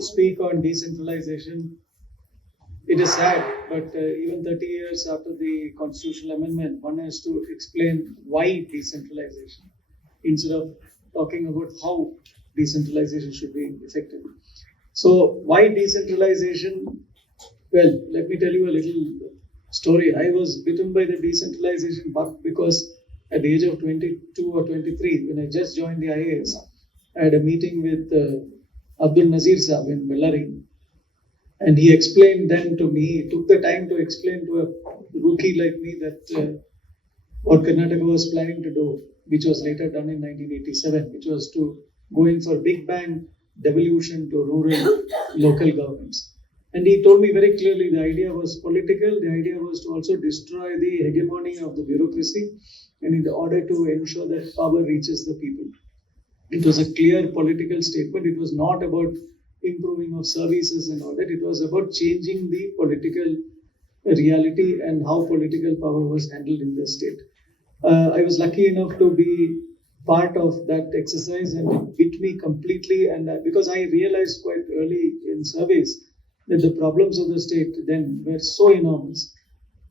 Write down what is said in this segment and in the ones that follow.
speak on decentralization. It is sad, but even 30 years after the constitutional amendment, one has to explain why decentralization instead of talking about how decentralization should be effective. So, why decentralization? Well, let me tell you a little story. I was bitten by the decentralization bug because at the age of 22 or 23, when I just joined the IAS, I had a meeting with Abdul Nazir Saab in Bellary. And he explained then to me, he took the time to explain to a rookie like me that what Karnataka was planning to do, which was later done in 1987, which was to go in for big bang devolution to rural local governments. And he told me very clearly the idea was political, the idea was to also destroy the hegemony of the bureaucracy and in order to ensure that power reaches the people. It was a clear political statement. It was not about improving of services and all that. It was about changing the political reality and how political power was handled in the state. I was lucky enough to be part of that exercise and it bit me completely. And because I realized quite early in surveys that the problems of the state then were so enormous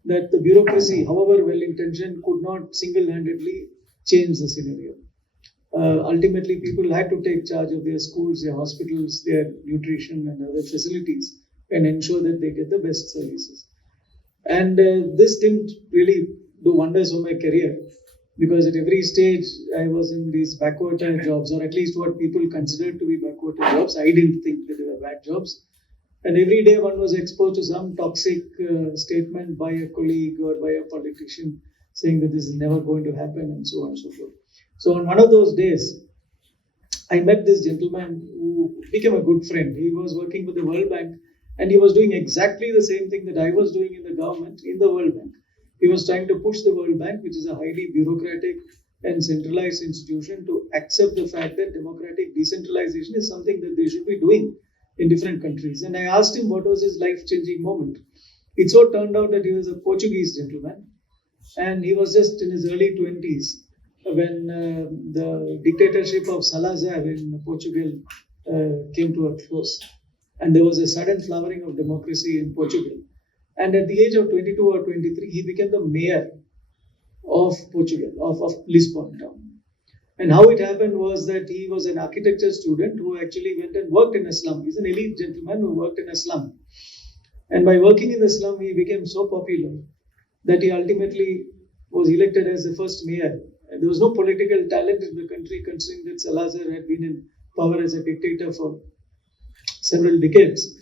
that the bureaucracy, however well-intentioned, could not single-handedly change the scenario. Ultimately, people had to take charge of their schools, their hospitals, their nutrition and other facilities and ensure that they get the best services. And this didn't really do wonders for my career because at every stage I was in these backward jobs, or at least what people considered to be backward jobs. I didn't think that they were bad jobs. And every day one was exposed to some toxic statement by a colleague or by a politician saying that this is never going to happen and so on and so forth. So on one of those days, I met this gentleman who became a good friend. He was working with the World Bank and he was doing exactly the same thing that I was doing in the government in the World Bank. He was trying to push the World Bank, which is a highly bureaucratic and centralized institution, to accept the fact that democratic decentralization is something that they should be doing in different countries. And I asked him what was his life-changing moment. It so turned out that he was a Portuguese gentleman and he was just in his early 20s when the dictatorship of Salazar in Portugal came to a close. And there was a sudden flowering of democracy in Portugal. And at the age of 22 or 23, he became the mayor of Portugal, of Lisbon town. And how it happened was that he was an architecture student who actually went and worked in a slum. He's an elite gentleman who worked in a slum. And by working in the slum, he became so popular that he ultimately was elected as the first mayor. And there was no political talent in the country, considering that Salazar had been in power as a dictator for several decades.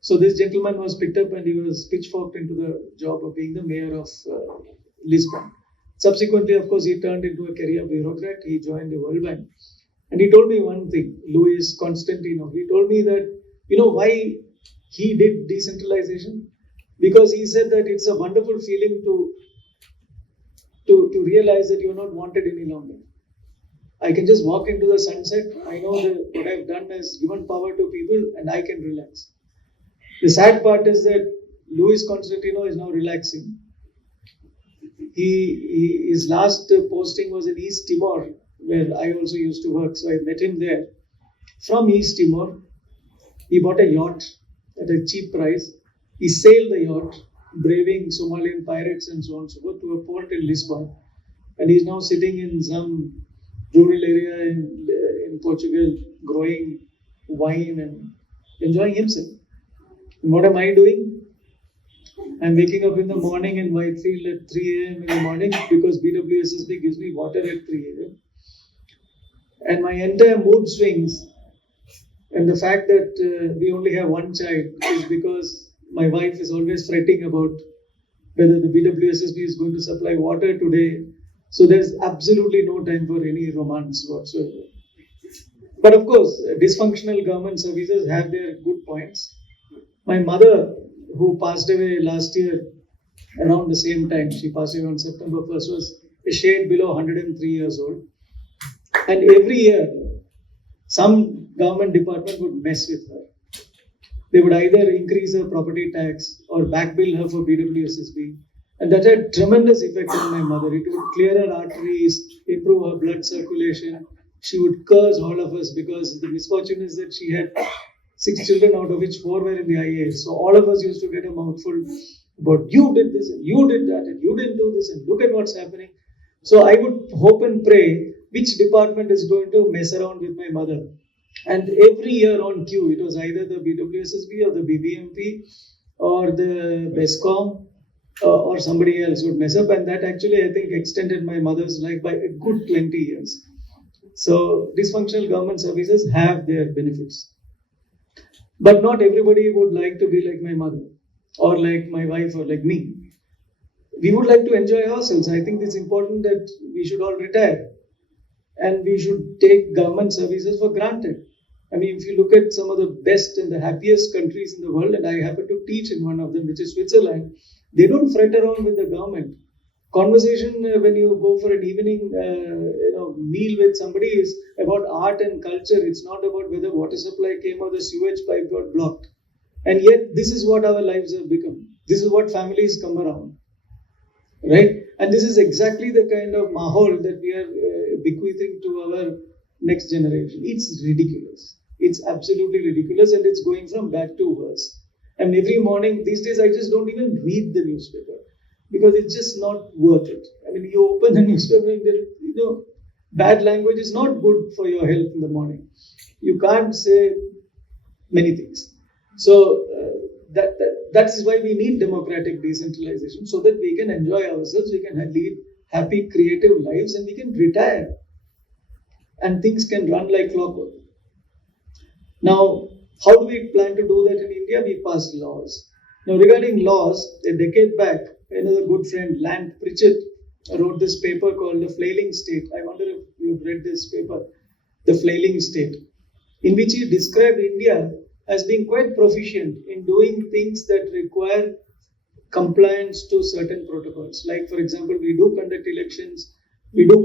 So this gentleman was picked up and he was pitchforked into the job of being the mayor of Lisbon. Subsequently, of course, he turned into a career bureaucrat. He joined the World Bank. And he told me one thing, Luis Constantino. He told me that, you know, why he did decentralization? Because he said that it's a wonderful feeling to realize that you're not wanted any longer. I can just walk into the sunset. I know that what I've done has given power to people and I can relax. The sad part is that Luis Constantino is now relaxing. His last posting was in East Timor, where I also used to work. So I met him there. From East Timor, he bought a yacht at a cheap price. He sailed the yacht, braving Somalian pirates and so on and so forth, to a port in Lisbon. And he's now sitting in some rural area in Portugal, growing wine and enjoying himself. And what am I doing? I'm waking up in the morning in Whitefield at 3 a.m. in the morning because BWSSB gives me water at 3 a.m. And my entire mood swings. And the fact that we only have one child is because my wife is always fretting about whether the BWSSB is going to supply water today. So there's absolutely no time for any romance whatsoever. But of course, dysfunctional government services have their good points. My mother, who passed away last year around the same time, she passed away on September 1st, was a shade below 103 years old. And every year, some government department would mess with her. They would either increase her property tax or backbill her for BWSSB. And that had tremendous effect on my mother. It would clear her arteries, improve her blood circulation. she would curse all of us because the misfortune is that she had 6 children, out of which 4 were in the IAS. So all of us used to get a mouthful about you did this and you did that and you didn't do this and look at what's happening. So I would hope and pray which department is going to mess around with my mother. And every year on cue, it was either the BWSSB or the BBMP or the BESCOM or somebody else would mess up. And that actually, I think, extended my mother's life by a good 20 years. So dysfunctional government services have their benefits. But not everybody would like to be like my mother or like my wife or like me. We would like to enjoy ourselves. I think it's important that we should all retire and we should take government services for granted. I mean, if you look at some of the best and the happiest countries in the world, and I happen to teach in one of them, which is Switzerland, they don't fret around with the government. Conversation when you go for an evening meal with somebody is about art and culture. It's not about whether water supply came or the sewage pipe got blocked. And yet, this is what our lives have become. This is what families come around. Right? And this is exactly the kind of mahal that we are bequeathing to our next generation. It's ridiculous. It's absolutely ridiculous, and it's going from bad to worse. And every morning, these days, I just don't even read the newspaper because it's just not worth it. I mean, you open the newspaper, and bad language is not good for your health in the morning. You can't say many things. So that's why we need democratic decentralization, so that we can enjoy ourselves, we can lead happy, creative lives, and we can retire. And things can run like clockwork. Now, how do we plan to do that in India? We pass laws. Now, regarding laws, a decade back, another good friend, Land Pritchett, wrote this paper called The Flailing State. I wonder if you've read this paper, The Flailing State, in which he described India as being quite proficient in doing things that require compliance to certain protocols. Like, for example, we do conduct elections, we do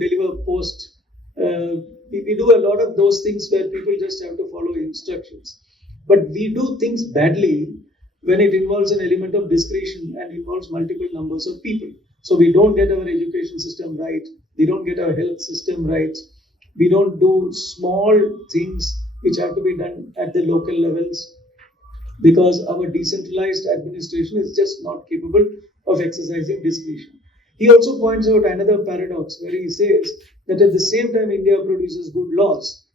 deliver post, we do a lot of those things where people just have to follow instructions. But we do things badly when it involves an element of discretion and involves multiple numbers of people. So we don't get our education system right, we don't get our health system right, we don't do small things which have to be done at the local levels because our decentralized administration is just not capable of exercising discretion. He also points out another paradox where he says that at the same time India produces good laws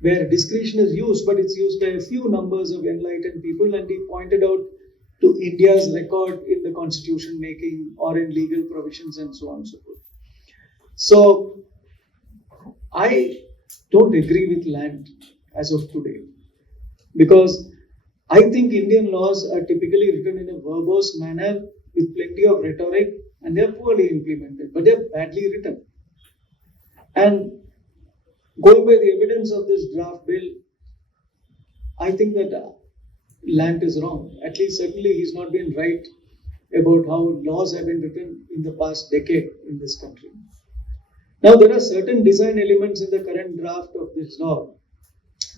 where discretion is used, but it's used by a few numbers of enlightened people, and he pointed out to India's record in the constitution making or in legal provisions and so on and so forth. So I don't agree with Land as of today, because I think Indian laws are typically written in a verbose manner with plenty of rhetoric, and they're poorly implemented, but they're badly written. And going by the evidence of this draft bill, I think that Land is wrong. At least certainly he's not been right about how laws have been written in the past decade in this country. Now, there are certain design elements in the current draft of this law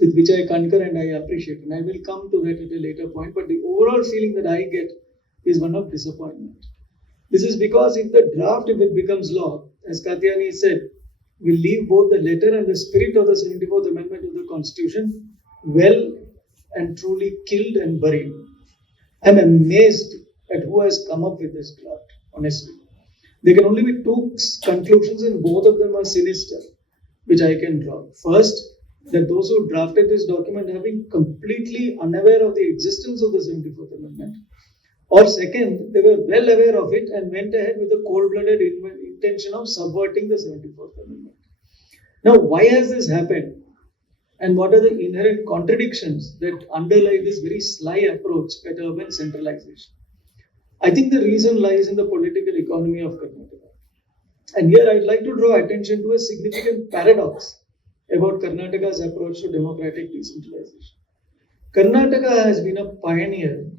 with which I concur and I appreciate, and I will come to that at a later point, but the overall feeling that I get is one of disappointment. This is because if it becomes law, as Katyani said, will leave both the letter and the spirit of the 74th Amendment of the Constitution well and truly killed and buried. I'm amazed at who has come up with this draft, honestly. There can only be two conclusions, and both of them are sinister, which I can draw. First, that those who drafted this document have been completely unaware of the existence of the 74th Amendment. Or second, they were well aware of it and went ahead with a cold-blooded intention of subverting the 74th Amendment. Now, why has this happened? And what are the inherent contradictions that underlie this very sly approach at urban centralization? I think the reason lies in the political economy of Karnataka. And here I'd like to draw attention to a significant paradox about Karnataka's approach to democratic decentralization. Karnataka has been a pioneer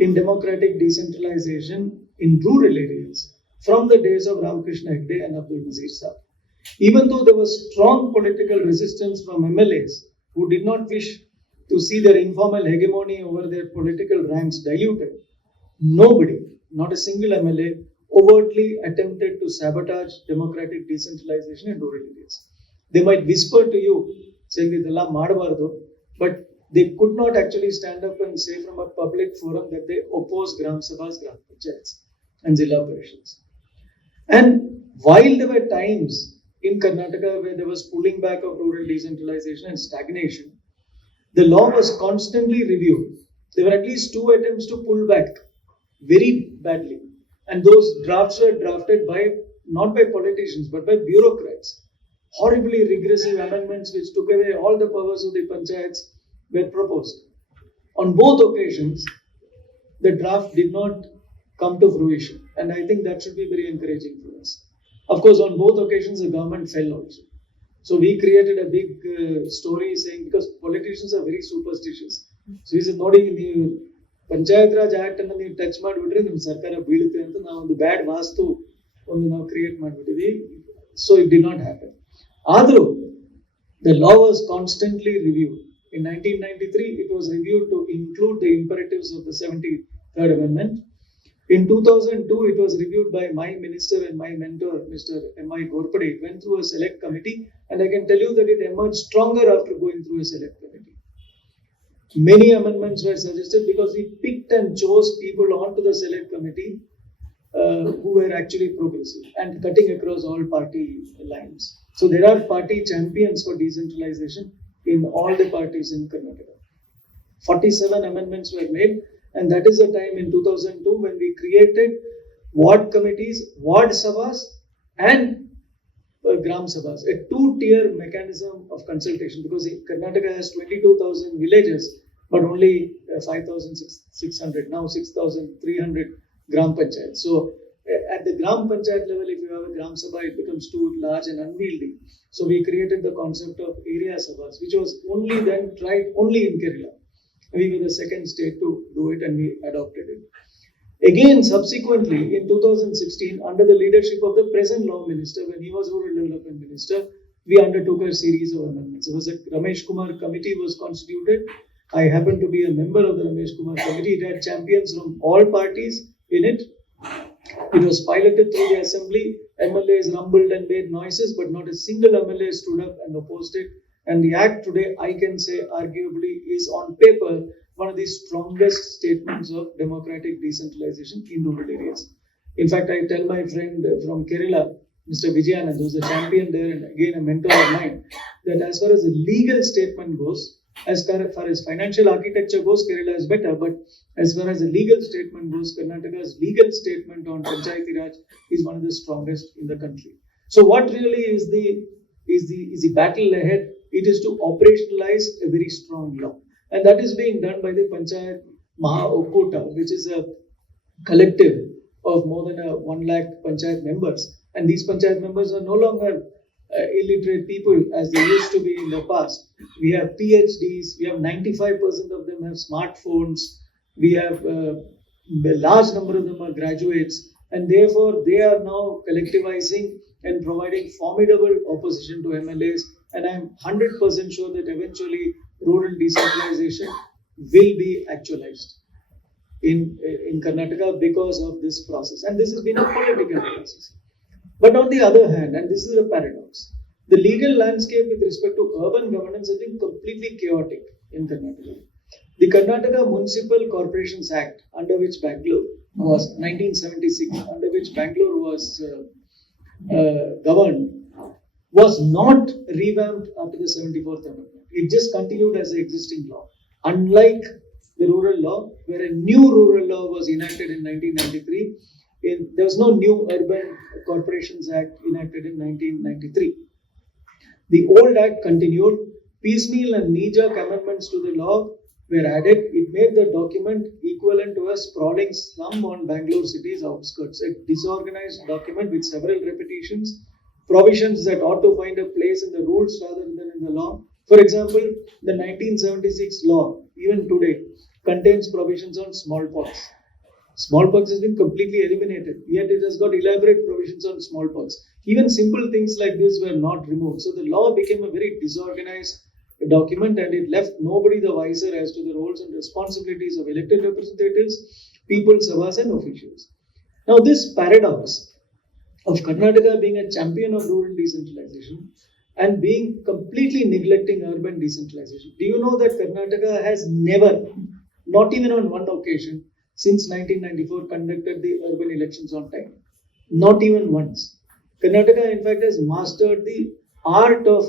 in democratic decentralization in rural areas from the days of Ramakrishna Hegde and Abdul Nazir Saab. Even though there was strong political resistance from MLAs who did not wish to see their informal hegemony over their political ranks diluted, nobody, not a single MLA, overtly attempted to sabotage democratic decentralization in rural areas. They might whisper to you, saying idella maadabaradu, but they could not actually stand up and say from a public forum that they oppose Gram Sabhas, Gram Panchayats and Zilla Parishads. And while there were times in Karnataka where there was pulling back of rural decentralization and stagnation, the law was constantly reviewed. There were at least 2 attempts to pull back very badly. And those drafts were drafted by, not by politicians, but by bureaucrats. Horribly regressive amendments which took away all the powers of the panchayats were proposed. On both occasions, the draft did not come to fruition. And I think that should be very encouraging for us. Of course, on both occasions, the government fell also. So we created a big story saying, because politicians are very superstitious. So he said, Nodi, ನೀವು panchayat Raj act ಅನ್ನು ನೀವು touch ಮಾಡಿಬಿಟ್ರೆ ನಿಮ್ಮ ಸರ್ಕಾರ ಬೀಳುತ್ತೆ ಅಂತ ನಾವು ಒಂದು ಬ್ಯಾಡ್ ವಾಸ್ತು ಒಂದು ನಾವು ಕ್ರಿಯೇಟ್ ಮಾಡಿಬಿಟ್ಟಿದ್ವಿ. So it did not happen. ಆದರೂ the law was constantly reviewed. In 1993, it was reviewed to include the imperatives of the 73rd Amendment. In 2002, it was reviewed by my minister and my mentor, Mr. M.I. Gorpade. It went through a select committee, and I can tell you that it emerged stronger after going through a select committee. Many amendments were suggested because we picked and chose people onto the select committee who were actually progressive and cutting across all party lines. So there are party champions for decentralization in all the parties in Karnataka. 47 amendments were made, and that is the time in 2002 when we created ward committees, ward sabhas and gram sabhas, a 2-tier mechanism of consultation, because Karnataka has 22,000 villages but only 5,600, now 6,300 gram panchayats. So at the gram panchayat level, if you have a gram sabha, it becomes too large and unwieldy. So we created the concept of area sabhas, which was only then tried only in Kerala. We were the second state to do it, and we adopted it. Again, subsequently, in 2016, under the leadership of the present law minister, when he was rural development minister, we undertook a series of amendments. It was a Ramesh Kumar committee was constituted. I happened to be a member of the Ramesh Kumar committee. It had champions from all parties in it. It was piloted through the assembly. MLAs rumbled and made noises, but not a single MLA stood up and opposed it. And the act today, I can say, arguably, is on paper one of the strongest statements of democratic decentralization in rural areas. In fact, I tell my friend from Kerala, Mr. Vijayanand, who's a champion there and again a mentor of mine, that as far as the legal statement goes, as far as financial architecture goes, Kerala is better, but as far as the legal statement goes, Karnataka's legal statement on Panchayati Raj is one of the strongest in the country. So what really is the battle ahead? It is to operationalize a very strong law. And that is being done by the Panchayat Maha Okkuta, which is a collective of more than 1 lakh Panchayat members. And these Panchayat members are no longer illiterate people as they used to be in the past. We have PhDs, we have 95% of them have smartphones, we have a large number of them are graduates, and therefore they are now collectivizing and providing formidable opposition to MLAs. And I am 100% sure that eventually rural decentralization will be actualized in Karnataka because of this process. And this has been a political process. But on the other hand, and this is a paradox, the legal landscape with respect to urban governance has been completely chaotic in Karnataka. The Karnataka Municipal Corporations Act, under which Bangalore was 1976, under which Bangalore was governed, was not revamped after the 74th Amendment. It just continued as the existing law. Unlike the rural law, where a new rural law was enacted in 1993, there was no new Urban Corporations Act enacted in 1993. The old act continued. Piecemeal and knee-jerk amendments to the law were added. It made the document equivalent to a sprawling slum on Bangalore city's outskirts, a disorganized document with several repetitions, provisions that ought to find a place in the rules rather than in the law. For example, the 1976 law, even today, contains provisions on smallpox. Smallpox has been completely eliminated, yet it has got elaborate provisions on smallpox. Even simple things like this were not removed. So the law became a very disorganized document, and it left nobody the wiser as to the roles and responsibilities of elected representatives, people, sabhas and officials. Now this paradox of Karnataka being a champion of rural decentralization and being completely neglecting urban decentralization. Do you know that Karnataka has never, not even on one occasion, since 1994, conducted the urban elections on time? Not even once. Karnataka, in fact, has mastered the art of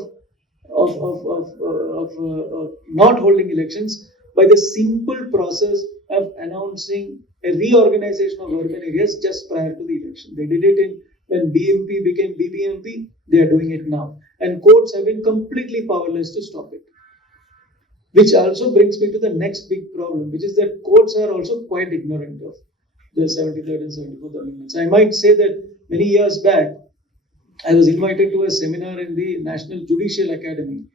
not holding elections by the simple process of announcing a reorganization of urban areas just prior to the election. They did it when BMP became BBMP, they are doing it now. And courts have been completely powerless to stop it. Which also brings me to the next big problem, which is that courts are also quite ignorant of the 73rd and 74th Amendments. I might say that many years back, I was invited to a seminar in the National Judicial Academy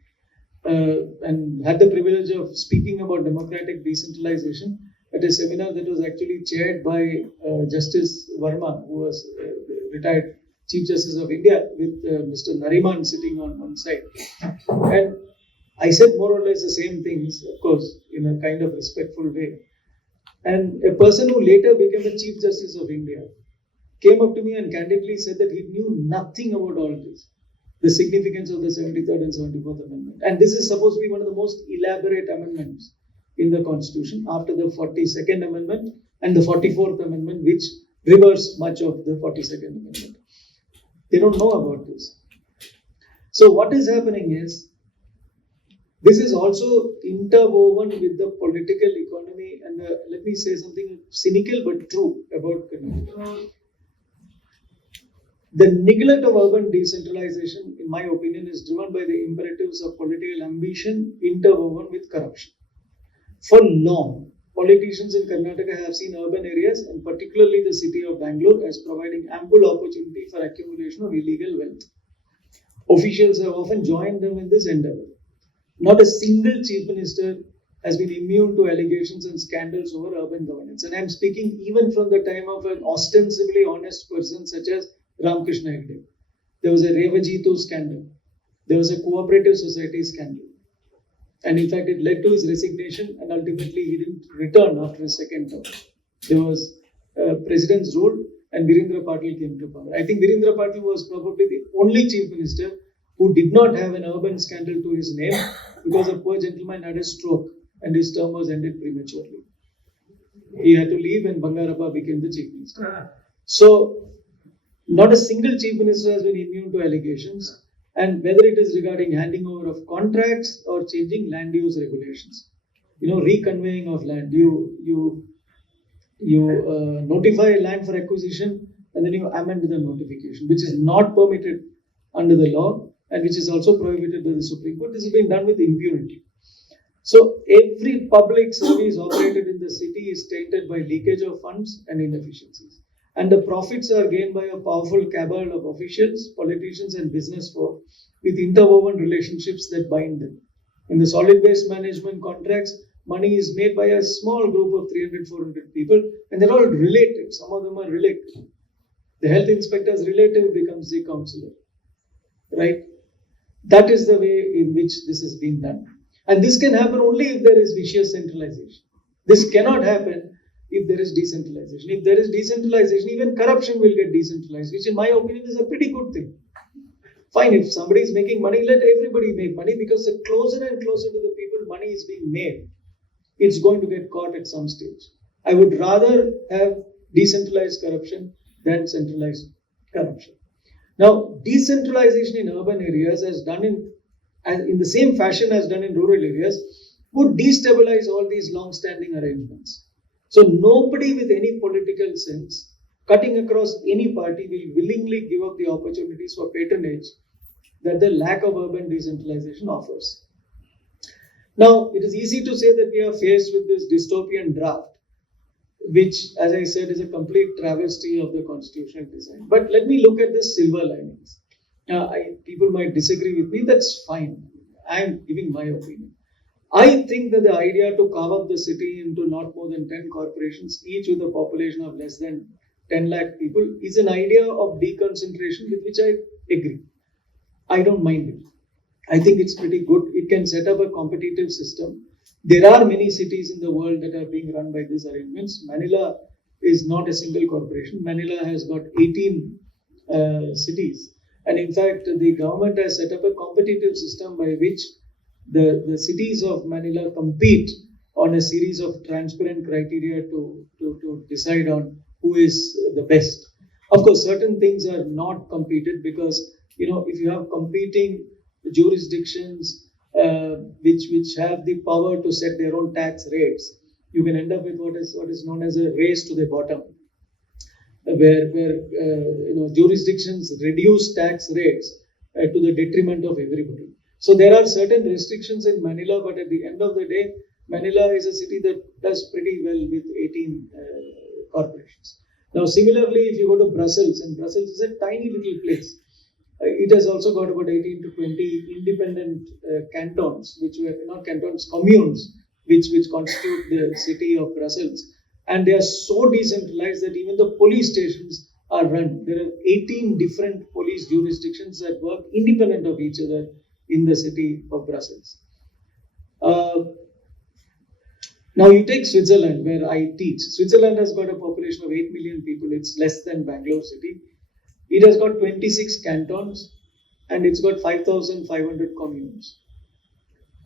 and had the privilege of speaking about democratic decentralization at a seminar that was actually chaired by Justice Verma, who was retired Chief Justice of India, with Mr. Nariman sitting on one side. And I said more or less the same things, of course, in a kind of respectful way. And a person who later became the Chief Justice of India came up to me and candidly said that he knew nothing about all this, the significance of the 73rd and 74th Amendment. And this is supposed to be one of the most elaborate amendments in the Constitution after the 42nd Amendment and the 44th Amendment, which reversed much of the 42nd Amendment. They don't know about this. So what is happening is, this is also interwoven with the political economy, and let me say something cynical but true about Karnataka. The neglect of urban decentralization, in my opinion, is driven by the imperatives of political ambition interwoven with corruption. For long, politicians in Karnataka have seen urban areas, and particularly the city of Bangalore, as providing ample opportunity for accumulation of illegal wealth. Officials have often joined them in this endeavor. Not a single chief minister has been immune to allegations and scandals over urban governance. And I'm speaking even from the time of an ostensibly honest person such as Ramakrishna Hegde. There was a Revajitu scandal. There was a cooperative society scandal. And in fact, it led to his resignation, and ultimately he didn't return after his second term. There was president's rule, and Virendra Patil came to power. I think Virendra Patil was probably the only chief minister who did not have an urban scandal to his name, because a poor gentleman had a stroke and his term was ended prematurely. He had to leave and Bangarappa became the chief minister. So, not a single chief minister has been immune to allegations, and whether it is regarding handing over of contracts or changing land use regulations. Reconveying of land. You notify land for acquisition and then you amend the notification, which is not permitted under the law, and which is also prohibited by the Supreme Court. This has been done with impunity. So every public service operated in the city is tainted by leakage of funds and inefficiencies. And the profits are gained by a powerful cabal of officials, politicians, and business folk with interwoven relationships that bind them. In the solid waste management contracts, money is made by a small group of 300, 400 people, and they're all related. Some of them are related. The health inspector's relative becomes the councillor. Right? That is the way in which this is being done. And this can happen only if there is vicious centralization. This cannot happen if there is decentralization. If there is decentralization, even corruption will get decentralized, which in my opinion is a pretty good thing. Fine, if somebody is making money, let everybody make money, because the closer and closer to the people money is being made, it's going to get caught at some stage. I would rather have decentralized corruption than centralized corruption. Now, decentralization in urban areas, as done in the same fashion as done in rural areas, would destabilize all these long-standing arrangements. So nobody with any political sense, cutting across any party, will willingly give up the opportunities for patronage that the lack of urban decentralization offers. Now, it is easy to say that we are faced with this dystopian draft, which, as I said, is a complete travesty of the constitutional design. But let me look at the silver linings. People might disagree with me, that's fine. I'm giving my opinion. I think that the idea to carve up the city into not more than 10 corporations, each with a population of less than 10 lakh people, is an idea of deconcentration with which I agree. I don't mind it. I think it's pretty good. It can set up a competitive system. There are many cities in the world that are being run by these arrangements. Manila is not a single corporation. Manila has got 18 cities. And in fact, the government has set up a competitive system by which the cities of Manila compete on a series of transparent criteria to decide on who is the best. Of course, certain things are not competed because, if you have competing jurisdictions which have the power to set their own tax rates, you can end up with what is known as a race to the bottom, where jurisdictions reduce tax rates to the detriment of everybody. So there are certain restrictions in Manila, but at the end of the day, Manila is a city that does pretty well with 18 corporations. Now, similarly, if you go to Brussels, and Brussels is a tiny little place, it has also got about 18 to 20 independent cantons, which were not cantons, communes, which constitute the city of Brussels. And they are so decentralized that even the police stations are run. There are 18 different police jurisdictions that work independent of each other in the city of Brussels. Now you take Switzerland, where I teach. Switzerland has got a population of 8 million people. It's less than Bangalore city. It has got 26 cantons and it's got 5,500 communes.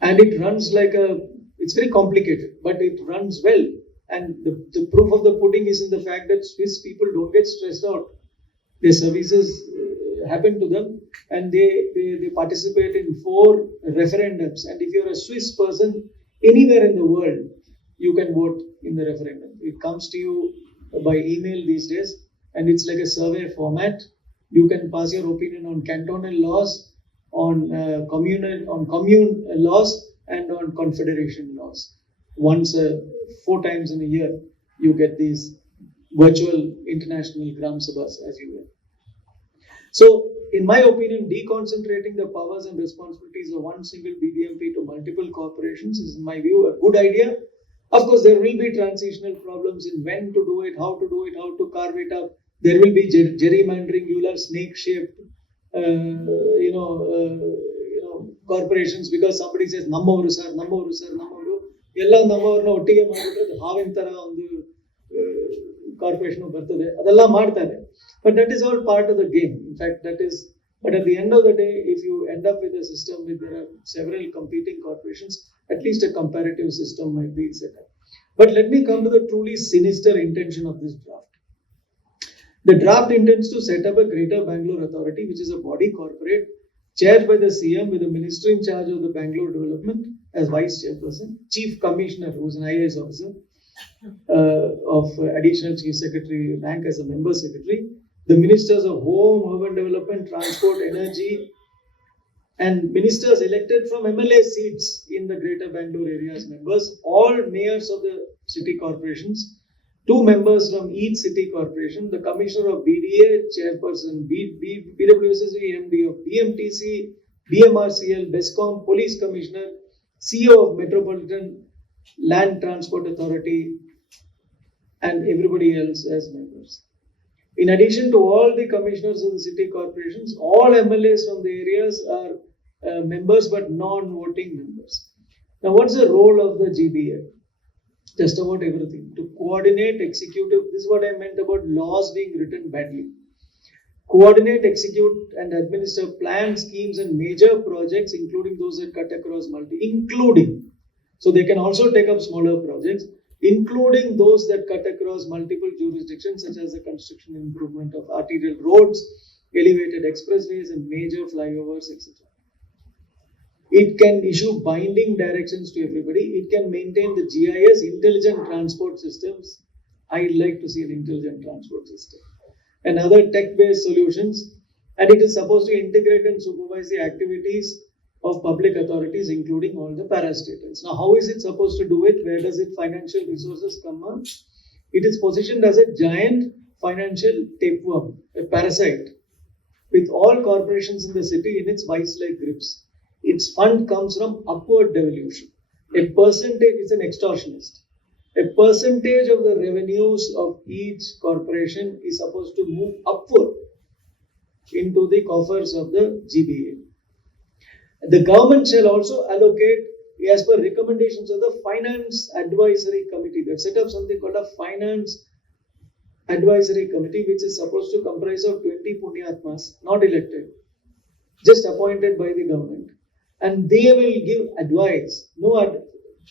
And it runs it's very complicated, but it runs well. And the proof of the pudding is in the fact that Swiss people don't get stressed out. Their services happen to them and they participate in 4 referendums. And if you're a Swiss person anywhere in the world, you can vote in the referendum. It comes to you by email these days and it's like a survey format. You can pass your opinion on cantonal laws, on commune laws, and on confederation laws. Once 4 times in a year, you get these virtual international Gram Sabhas, as you will. So, in my opinion, deconcentrating the powers and responsibilities of one single BBMP to multiple corporations is, in my view, a good idea. Of course, there will be transitional problems in when to do it, how to carve it up. There will be gerrymandering. You will have snake-shaped, corporations because somebody says ನಮ್ಮವರು sir ನಮ್ಮವರು ಎಲ್ಲ ನಮ್ಮವ್ರನ್ನ ಒಟ್ಟಿಗೆ ಮಾಡಿದ್ರೆ ಅದು ಹಾವಿನ ತರ ಒಂದು corporation ಬರ್ತದೆ ಅದೆಲ್ಲ ಮಾಡ್ತಾರೆ. But that is all part of the game. In fact, but at the end of the day, if you end up with a system where there are several competing corporations, at least a comparative system might be set up. But let me come to the truly sinister intention of this draft. The draft intends to set up a Greater Bangalore Authority, which is a body corporate chaired by the CM with the minister in charge of the Bangalore development as vice chairperson, chief commissioner, who is an IAS officer, of additional chief secretary rank as a member secretary, the ministers of home, urban development, transport, energy, and ministers elected from MLA seats in the Greater Bangalore area as members, all mayors of the city corporations, 2 members from each city corporation, the commissioner of BDA, chairperson, BWSSB, MD of BMTC, BMRCL, BESCOM, police commissioner, CEO of Metropolitan Land Transport Authority, and everybody else as members. In addition to all the commissioners of the city corporations, all MLAs from the areas are members but non-voting members. Now, what's the role of the GBA? Just about everything. To coordinate, execute. This is what I meant about laws being written badly. Coordinate, execute, and administer planned schemes and major projects, including those that cut across so they can also take up smaller projects, including those that cut across multiple jurisdictions, such as the construction and improvement of arterial roads, elevated expressways, and major flyovers, etc. It can issue binding directions to everybody. It can maintain the GIS, intelligent transport systems. I'd like to see an intelligent transport system and other tech-based solutions. And it is supposed to integrate and supervise the activities of public authorities, including all the parastatals. Now, how is it supposed to do it? Where does its financial resources come from? It is positioned as a giant financial tapeworm, a parasite, with all corporations in the city in its vice-like grips. Its fund comes from upward devolution. A percentage is an extortionist. A percentage of the revenues of each corporation is supposed to move upward into the coffers of the GBA. The government shall also allocate, as per recommendations of the Finance Advisory Committee. They have set up something called a Finance Advisory Committee, which is supposed to comprise of 20 Punyatmas, not elected, just appointed by the government, and they will give advice.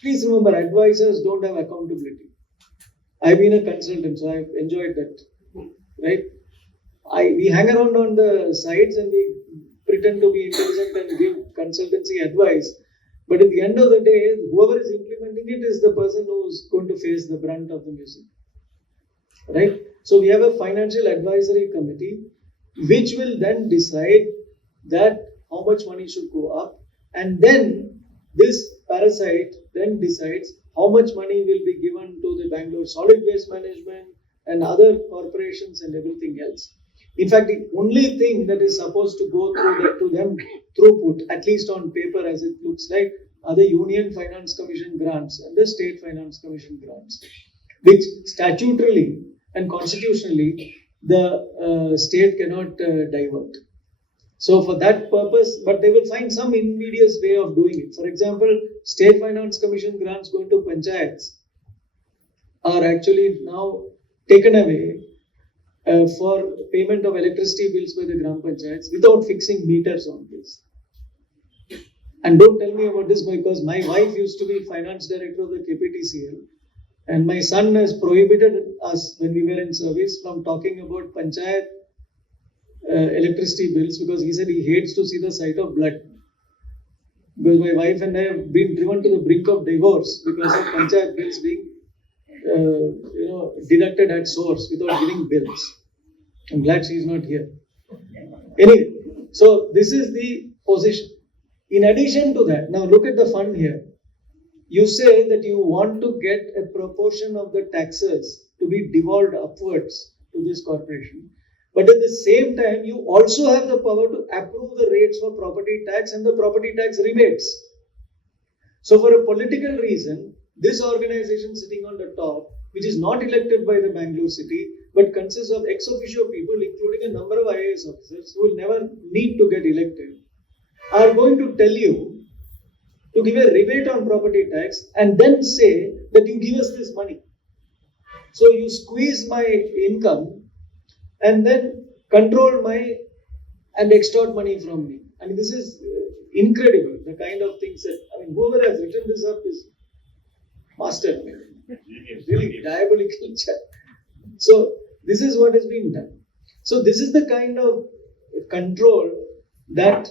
Please remember, advisors don't have accountability. I've been a consultant, so I've enjoyed that. Right? We hang around on the sides and we pretend to be intelligent and give consultancy advice. But at the end of the day, whoever is implementing it is the person who's going to face the brunt of the music. Right? So we have a financial advisory committee which will then decide that how much money should go up, and then this parasite then decides how much money will be given to the Bangalore Solid Waste Management and other corporations and everything else. In fact, the only thing that is supposed to go to them throughput, at least on paper as it looks like, are the Union Finance Commission grants and the State Finance Commission grants, which statutorily and constitutionally the state cannot divert. So for that purpose, but they will find some invidious way of doing it. For example, State Finance Commission grants going to panchayats are actually now taken away for payment of electricity bills by the Gram Panchayats without fixing meters on this. And don't tell me about this because my wife used to be finance director of the KPTCL, and my son has prohibited us when we were in service from talking about panchayat electricity bills because he said he hates to see the sight of blood. Because my wife and I have been driven to the brink of divorce because of panchayat bills being deducted at source without giving bills. I'm glad she's not here. Anyway, so this is the position. In addition to that, now look at the fund here. You say that you want to get a proportion of the taxes to be devolved upwards to this corporation. But at the same time, you also have the power to approve the rates for property tax and the property tax rebates. So for a political reason, this organization sitting on the top, which is not elected by the Bangalore city, but consists of ex officio people, including a number of IAS officers who will never need to get elected, are going to tell you to give a rebate on property tax and then say that you give us this money. So you squeeze my income and then control and extort money from me. I mean, this is incredible, the kind of things that, whoever has written this up is master. Really diabolical chat. So this is what has been done. So this is the kind of control that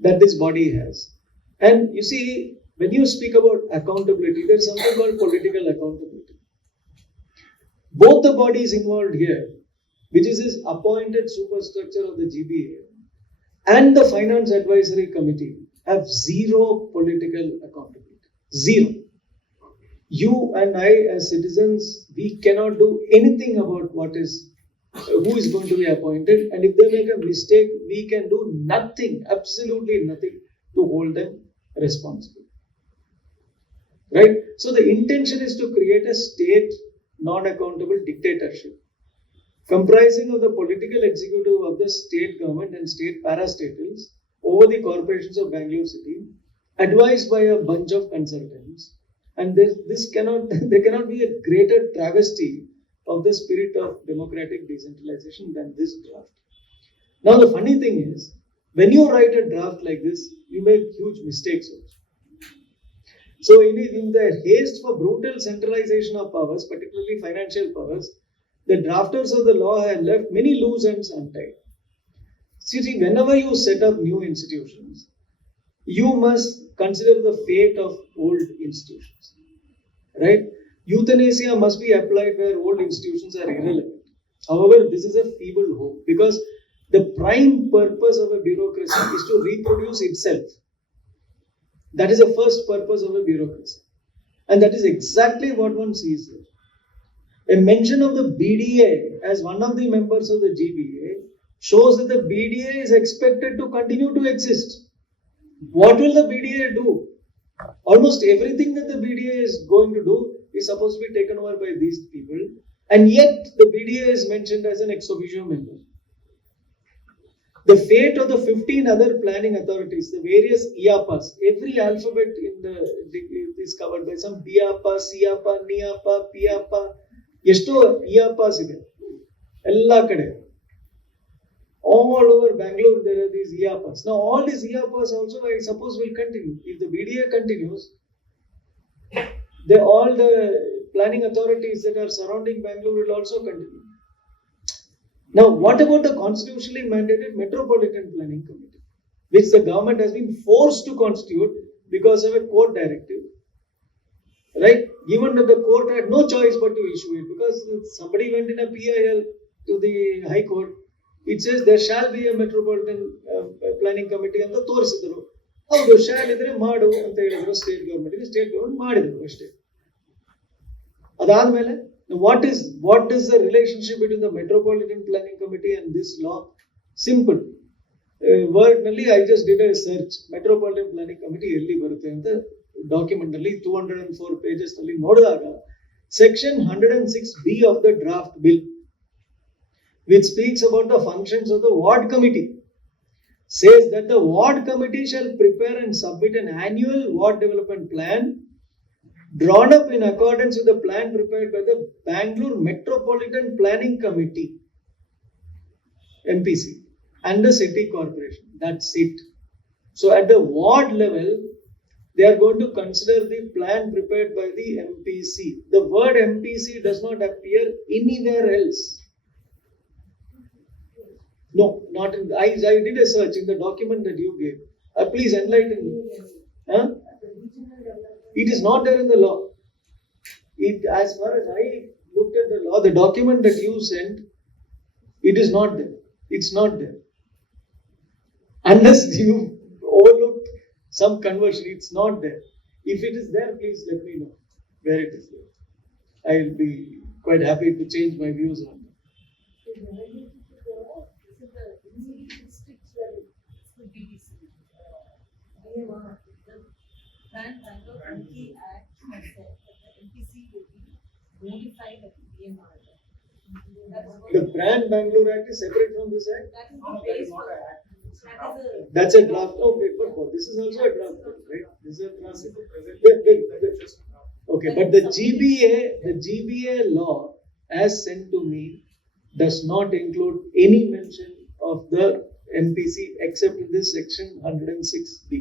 this body has. And you see, when you speak about accountability, there's something called political accountability. Both the bodies involved here, which is this appointed superstructure of the GBA and the Finance Advisory Committee, have zero political accountability. Zero. You and I as citizens, we cannot do anything about who is going to be appointed, and if they make a mistake, we can do nothing, absolutely nothing to hold them responsible. Right? So the intention is to create a state non-accountable dictatorship comprising of the political executive of the state government and state parastatals over the corporations of Bangalore city, advised by a bunch of consultants. And there cannot be a greater travesty of the spirit of democratic decentralization than this draft. Now the funny thing is, when you write a draft like this, you make huge mistakes also. So in the haste for brutal centralization of powers, particularly financial powers, the drafters of the law have left many loose ends untied. See, whenever you set up new institutions, you must consider the fate of old institutions. Right? Euthanasia must be applied where old institutions are irrelevant. However, this is a feeble hope because the prime purpose of a bureaucracy is to reproduce itself. That is the first purpose of a bureaucracy. And that is exactly what one sees here. A mention of the BDA as one of the members of the GBA shows that the BDA is expected to continue to exist. What will the BDA do? Almost everything that the BDA is going to do is supposed to be taken over by these people, and yet the BDA is mentioned as an ex officio member. The fate of the 15 other planning authorities, the various IAPAs, every alphabet is covered by some DIAPA, CIAPA, NIAPA, PIAPA, Yesto IAPAs ide. Ella kade. All over Bangalore, there are these EAPAs. Now, all these EAPAs also, I suppose, will continue. If the BDA continues, all the planning authorities that are surrounding Bangalore will also continue. Now, what about the constitutionally mandated Metropolitan Planning Committee, which the government has been forced to constitute because of a court directive? Right? Given that the court had no choice but to issue it, because somebody went in a PIL to the High Court, it says there shall be a Metropolitan Planning Committee and the ತೋರಿಸಿದ್ರು. ಹೌದು, shawl ಇದ್ರೆ ಮಾಡು ಅಂತ ಹೇಳಿದ್ರು state government ಮಾಡಿದ್ರು ಅಷ್ಟೇ. ಅದಾದ್ಮೇಲೆ what is the relationship between the Metropolitan Planning Committee and this law? Simple. Word nalli I just did a search. Metropolitan Planning Committee ಎಲ್ಲಿ ಬರುತ್ತೆ ಅಂತ ಡಾಕ್ಯುಮೆಂಟ್ ನಲ್ಲಿ 204 pages ನಲ್ಲಿ ನೋಡಿದಾಗ section 106B of the draft bill, which speaks about the functions of the ward committee, says that the ward committee shall prepare and submit an annual ward development plan drawn up in accordance with the plan prepared by the Bangalore Metropolitan Planning Committee, MPC, and the city corporation. That's it. So at the ward level, they are going to consider the plan prepared by the MPC. The word MPC does not appear anywhere else. No, not in. I did a search in the document that you gave. Please enlighten me. Huh? It is not there in the law. As far as I looked at the law, the document that you sent, it is not there. It's not there. Unless you overlooked some conversion, it's not there. If it is there, please let me know where it is there. I will be quite happy to change my views on that. The Brand Bangalore Act is separate from this act? That is not an act. That's a draft. Okay, but this is also a draft, right? This is a draft. Okay, but the GBA law as sent to me does not include any mention of the MPC except in this section 106B.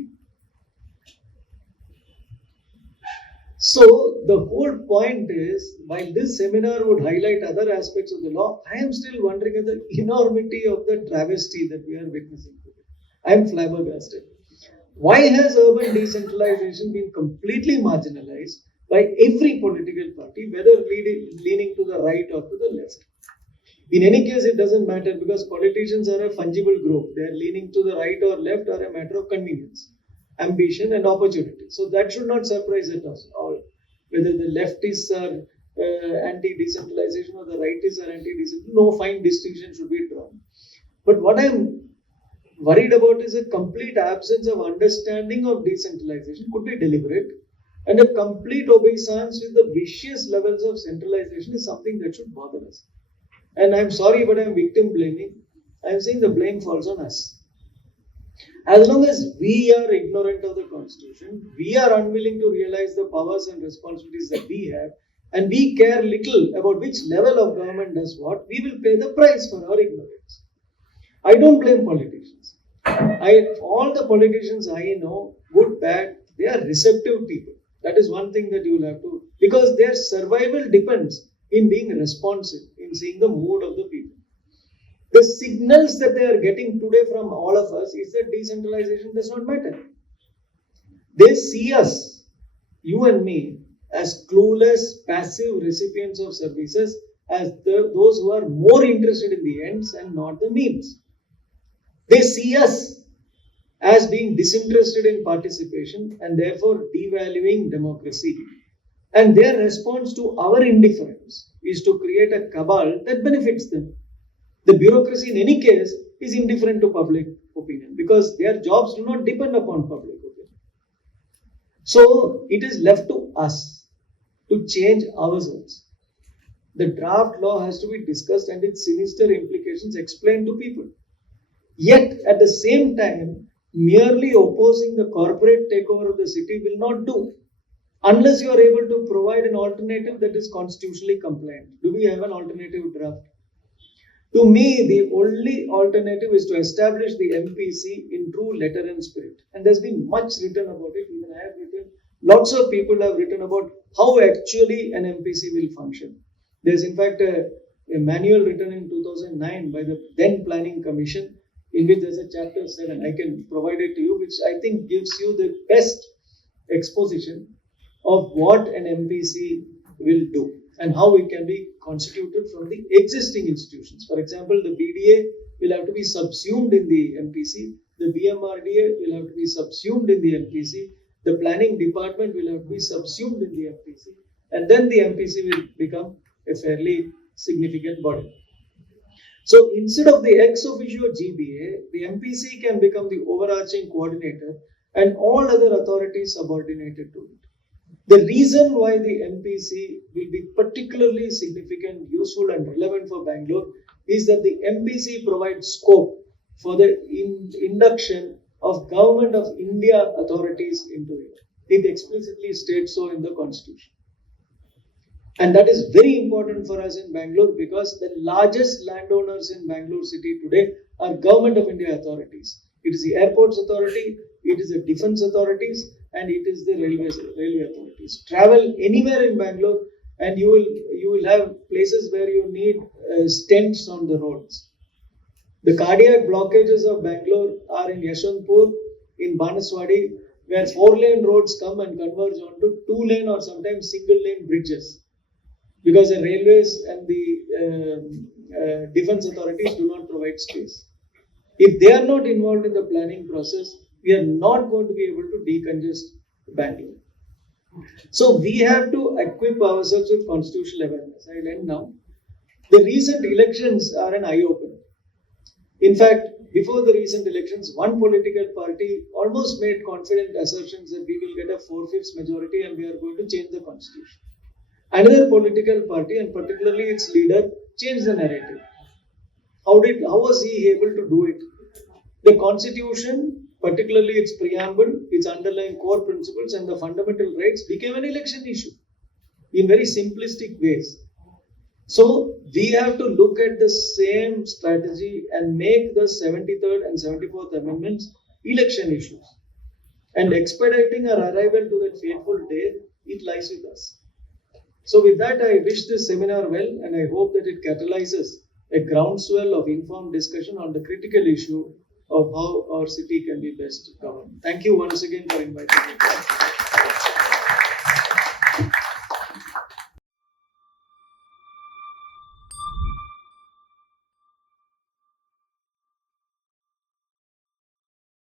So the whole point is, while this seminar would highlight other aspects of the law, I am still wondering at the enormity of the travesty that we are witnessing today. I am flabbergasted. Why has urban decentralization been completely marginalized by every political party, whether leaning to the right or to the left? In any case, it doesn't matter because politicians are a fungible group. They are leaning to the right or left are a matter of convenience, ambition and opportunity. So that should not surprise us all. Whether the leftists are anti-decentralization or the rightists are anti-decentralization, no fine distinction should be drawn. But what I'm worried about is a complete absence of understanding of decentralization, could be deliberate, and a complete obeisance with the vicious levels of centralization is something that should bother us. And I'm sorry, but I'm victim blaming. I'm saying the blame falls on us. As long as we are ignorant of the Constitution, we are unwilling to realize the powers and responsibilities that we have, and we care little about which level of government does what, we will pay the price for our ignorance. I don't blame politicians. All the politicians I know, good, bad, they are receptive people. That is one thing that you will have to, because their survival depends in being responsive, in seeing the mood of the people. The signals that they are getting today from all of us is that decentralization does not matter. They see us, you and me, as clueless, passive recipients of services, as those who are more interested in the ends and not the means. They see us as being disinterested in participation and therefore devaluing democracy. And their response to our indifference is to create a cabal that benefits them. The bureaucracy in any case is indifferent to public opinion because their jobs do not depend upon public opinion. So it is left to us to change ourselves. The draft law has to be discussed and its sinister implications explained to people. Yet at the same time, merely opposing the corporate takeover of the city will not do unless you are able to provide an alternative that is constitutionally compliant. Do we have an alternative draft? To me, the only alternative is to establish the MPC in true letter and spirit. And there's been much written about it. Even I have written, lots of people have written about how actually an MPC will function. There's in fact a manual written in 2009 by the then Planning Commission, in which there's a chapter 7. I can provide it to you, which I think gives you the best exposition of what an MPC will do and how it can be constituted from the existing institutions. For example, the BDA will have to be subsumed in the MPC, the BMRDA will have to be subsumed in the MPC, the planning department will have to be subsumed in the MPC, and then the MPC will become a fairly significant body. So instead of the ex officio GBA, the MPC can become the overarching coordinator and all other authorities subordinated to it. The reason why the MPC will be particularly significant, useful and relevant for Bangalore is that the MPC provides scope for the induction of Government of India authorities into it. It explicitly states so in the Constitution. And that is very important for us in Bangalore because the largest landowners in Bangalore city today are Government of India authorities. It is the Airports Authority, it is the Defence Authorities, and it is the railway authorities. Travel anywhere in Bangalore and you will have places where you need stents on the roads. The cardiac blockages of Bangalore are in Yeshwanthpur, in Banaswadi, where 4-lane roads come and converge onto 2-lane or sometimes single-lane bridges, because the railways and the defence authorities do not provide space. If they are not involved in the planning process, we are not going to be able to decongest Bangalore. So we have to equip ourselves with constitutional awareness. I will end now. The recent elections are an eye-opener. In fact, before the recent elections, one political party almost made confident assertions that we will get a 4/5 majority and we are going to change the constitution. Another political party, and particularly its leader, changed the narrative. How was he able to do it? The constitution, particularly its preamble, its underlying core principles and the fundamental rights became an election issue in very simplistic ways. So we have to look at the same strategy and make the 73rd and 74th amendments election issues. And expediting our arrival to that fateful day, it lies with us. So with that, I wish this seminar well, and I hope that it catalyzes a groundswell of informed discussion on the critical issue of how our city can be best governed. Thank you once again for inviting me.